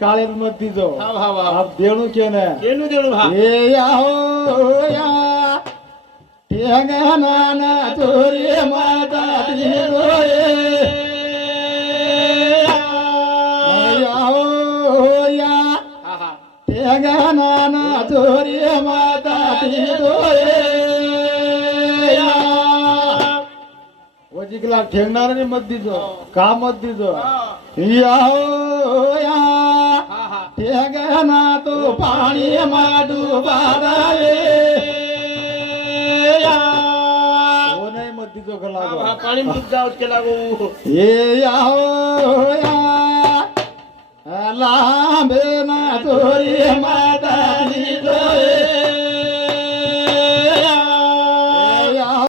काळेर मती जो हा हा हा आप देणू केने केनु देणू भा ए या हो या ठेंगना ना तोरे माता ती रोए या हो या हा हा ठेंगना ना तोरे माता ती रोए वजिकला ठेंगणार आणि मत दिजो का मत दिजो या हो या हा हा ठेंगना तो पाणी माडू बाराए हो नाही मत दिजो हा कला हा पाणी दूध जाऊत केला गो ये या हो या लांबे ना तोरी माता